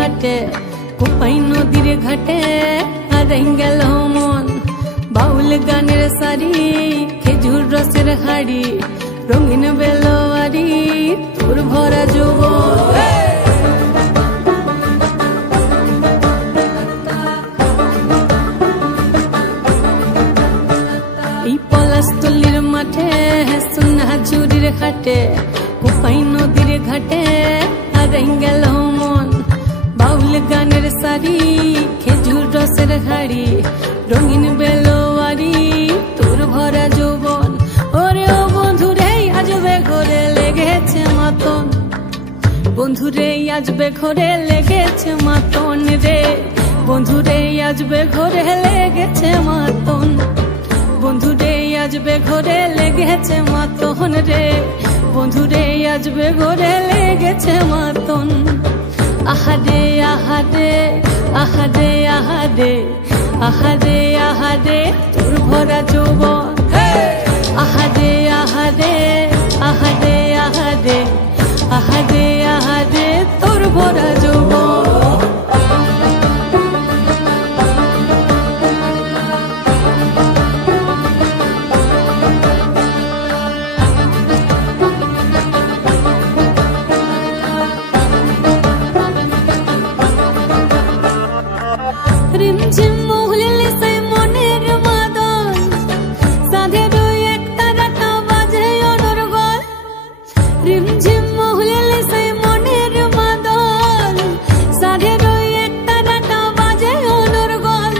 খাটে কোপাই নদীর ঘাটে হারাই গেল মন বাউল গানের সারি খেজুর রসের হাড়ি রঙিন বেলোয়ারি তোর ভরা যৌবন এই পলাশতলির মাঠে সোনা ঝুরির খাটে কোপাই নদীর ঘাটে হারাই গেল মন বাউল গানের সারি খেজুর রসের হাড়ি রঙিন বেলোয়ারি তোর ভরা যৌবন ওরে ও বন্ধুরে আজবে ঘরে লেগেছে মাতন বন্ধুরে আজবে ঘরে লেগেছে মাতন রে বন্ধুরে আজবে ঘরে লেগেছে মাতন বন্ধুরে আজবে ঘরে লেগেছে মাতন রে বন্ধুরে আজবে ঘরে লেগেছে মাতন আহারে আহারে আহারে আহারে আহারে আহারে তোর ভরা যৌবন আহারে আহারে আহারে আহারে আহারে আহারে তোর ভরা যৌবন রিমঝিম মহুলিলে সেই মনের মাদল সাধের এক তারাটা বাজে অনর্গল রিমঝিম মহুলিলে সেই মনের মাদল সাধের এক তারাটা বাজে অনর্গল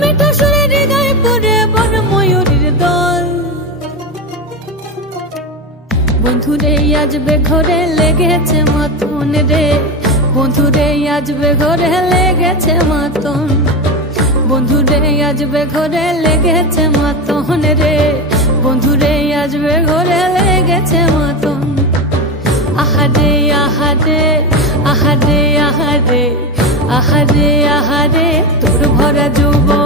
মিঠা সুরে হৃদয় পুরে বন ময়ূরীর দল বন্ধুরে আজবে ঘরে লেগেছে মাতন রে বন্ধুরে আজবে ঘরে লেগেছে মাতন বন্ধুরে আজবে ঘরে লেগেছে মাতন রে বন্ধুরে আজবে ঘরে লেগেছে মাতন আহারে আহারে আহারে আহারে আহারে আহারে তোর ভরা যৌবন